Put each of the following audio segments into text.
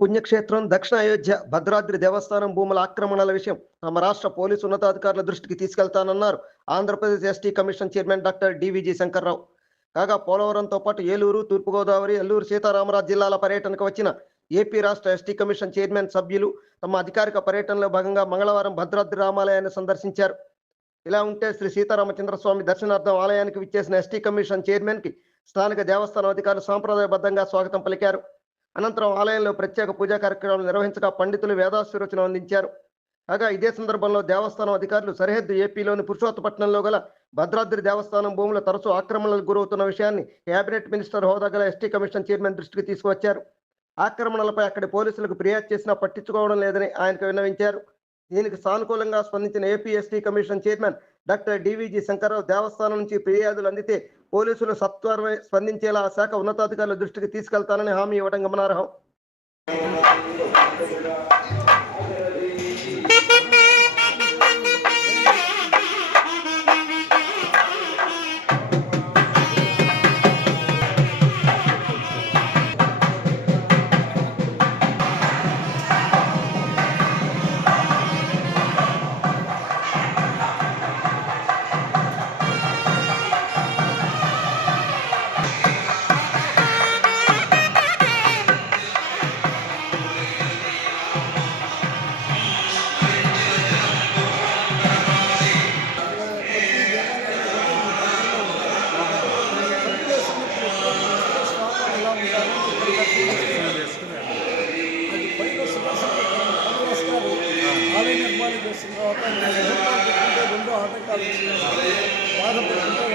పుణ్యక్షేత్రం దక్షిణ అయోధ్య భద్రాద్రి దేవస్థానం భూముల ఆక్రమణల విషయం తమ రాష్ట్ర పోలీసు ఉన్నతాధికారుల దృష్టికి తీసుకెళ్తానన్నారు Andhra Pradesh ST commission chairman doctor D V G Shankarrao. కాగా పోలవరంతో పాటు ఏలూరు తూర్పుగోదావరి అల్లూరు సీతారామరాజు జిల్లాల పర్యటనకు వచ్చిన ఏపీ రాష్ట్ర ఎస్టీ కమిషన్ చైర్మన్ సభ్యులు తమ అధికారిక పర్యటనలో భాగంగా మంగళవారం భద్రాద్రి రామాలయాన్ని సందర్శించారు. ఇలా ఉంటే శ్రీ సీతారామచంద్ర స్వామి దర్శనార్థం ఆలయానికి విచ్చేసిన ఎస్టీ కమిషన్ చైర్మన్కి స్థానిక దేవస్థానం అధికారులు సాంప్రదాయబద్ధంగా స్వాగతం పలికారు. అనంతరం ఆలయంలో ప్రత్యేక పూజా కార్యక్రమాలు నిర్వహించగా పండితులు వేదాశీర్వచనం అందించారు. కాగా ఇదే సందర్భంలో దేవస్థానం అధికారులు సరిహద్దు ఏపీలోని పురుషోత్తపట్నంలో గల భద్రాద్రి దేవస్థానం భూములు తరచూ ఆక్రమణలకు గురవుతున్న విషయాన్ని కేబినెట్ మినిస్టర్ హోదా గల ఎస్టీ కమిషన్ చైర్మన్ దృష్టికి తీసుకువచ్చారు. ఆక్రమణలపై అక్కడి పోలీసులకు ఫిర్యాదు చేసినా పట్టించుకోవడం లేదని ఆయనకు విన్నవించారు. దీనికి సానుకూలంగా స్పందించిన AP ST commission chairman doctor D V G Shankarrao దేవస్థానం నుంచి ఫిర్యాదులు అందితే పోలీసులు సత్వరమే స్పందించేలా ఆ శాఖ ఉన్నతాధికారుల దృష్టికి తీసుకెళ్తానని హామీ ఇవ్వడం గమనార్హం.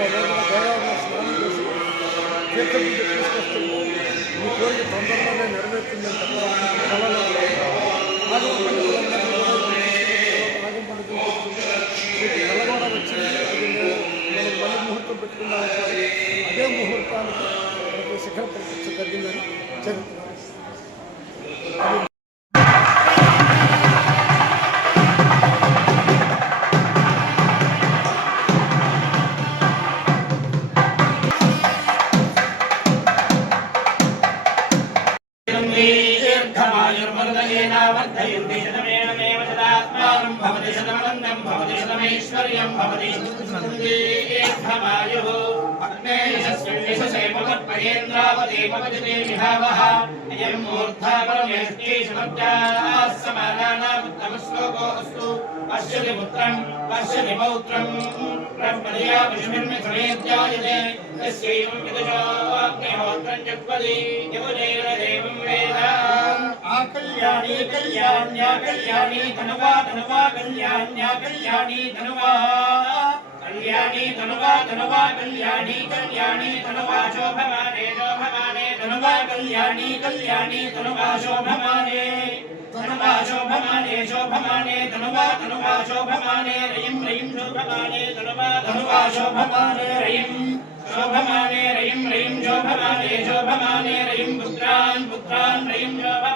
తీసుకొచ్చిన తర్వాత ఆగమ పండితులు చెప్తుంటే మీకు కళ కూడా వచ్చింది అది నేను మళ్ళీ ముహూర్తం పెట్టుకున్నాం అదే ముహూర్తానికి శిఖర ప్రతిష్ట జరిగిందని చరిత్ర वर्धयन्ति शतमेणमेव तदात्मानं भवति शतमनन्दं भवति शतमैश्वर्यं भवति एद्धमायुः अग्नेयशस्मिन्निशेमवत्परेन्द्रावदेववचनेमिहावः अयं मूर्धा परमेष्टे समर्जाः समानानाम् उत्तमश्लोको अस्तु पश्यति पुत्रम् पश्यति पौत्रम् ब्रह्मदया पशुभिर्मिथुनेत्यायते यस्यैवं विदुषाग्निहोत्रम् जग्वति यवने కళ్యాణి కళ్యాణ్యా కళ్యాణి ధనవా ధనవా కళ్యాణ్యా కళ్యాణి ధనవా. కళ్యాణి ధనవా ధనవా కళ్యాణి కళ్యాణి ధనవా శోభమానే శోభమానే ధనవా కళ్యాణి కళ్యాణి ధనవా శోభమానే. ధనవా శోభమానే శోభమానే ధనవా ధనవా శోభమానే రయం రయం శోభమానే ధనవా ధనవా శోభమానే రయం. శోభమానే రయం రయం శోభమానే శోభమానే రయం పుత్రాన్ పుత్రాన్ రయం శోభమానే